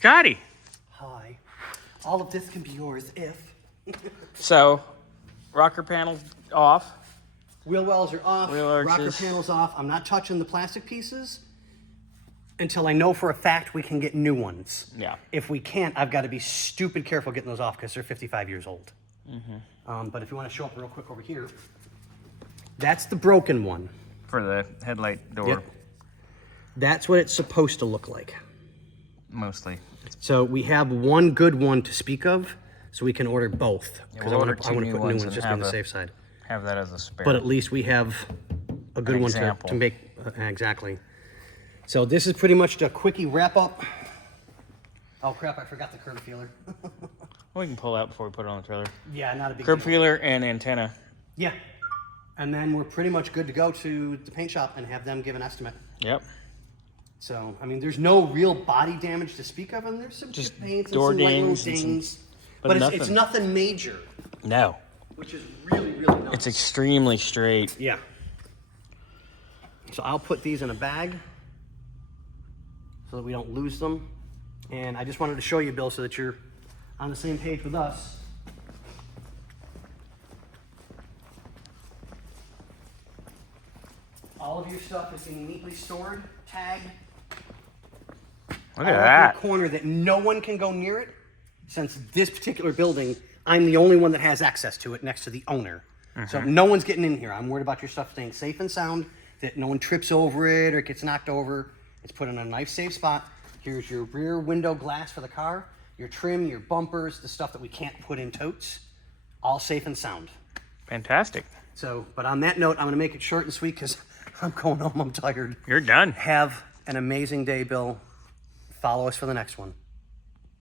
Scotty. Hi. All of this can be yours if... So, rocker panels off. Wheel wells are off, Wheel arches. rocker panels off. I'm not touching the plastic pieces until I know for a fact we can get new ones. Yeah. If we can't, I've got to be stupid careful getting those off because they're 55 years old. But if you want to show up real quick over here, that's the broken one. For the headlight door. Yep. That's what it's supposed to look like. Mostly. So we have one good one to speak of, so we can order both. Because we'll I order want to two put new new ones ones and just to be on have the a- safe side. Have that as a spare. But at least we have a good one to example. make, exactly. So this is pretty much the quickie wrap up. Oh crap, I forgot the curb feeler. We can pull out before we put it on the trailer. Yeah, not a big Curb deal. feeler and antenna. Yeah. And then we're pretty much good to go to the paint shop and have them give an estimate. Yep. So, I mean, there's no real body damage to speak of, and there's some Just chip paints and door some light little dings and some- dings. but But nothing. it's nothing major, No. which is really, really nice. It's extremely straight. Yeah. So I'll put these in a bag so that we don't lose them. And I just wanted to show you, Bill, so that you're on the same page with us. All of your stuff is being neatly stored, tagged. Look all at up that. in a corner that no one can go near it. Since this particular building, I'm the only one that has access to it next to the owner. So no one's getting in here. I'm worried about your stuff staying safe and sound, that no one trips over it or gets knocked over. It's put in a nice safe spot. Here's your rear window glass for the car, your trim, your bumpers, the stuff that we can't put in totes, all safe and sound. Fantastic. So, but on that note, I'm gonna make it short and sweet because I'm going home, I'm tired. You're done. Have an amazing day, Bill. Follow us for the next one.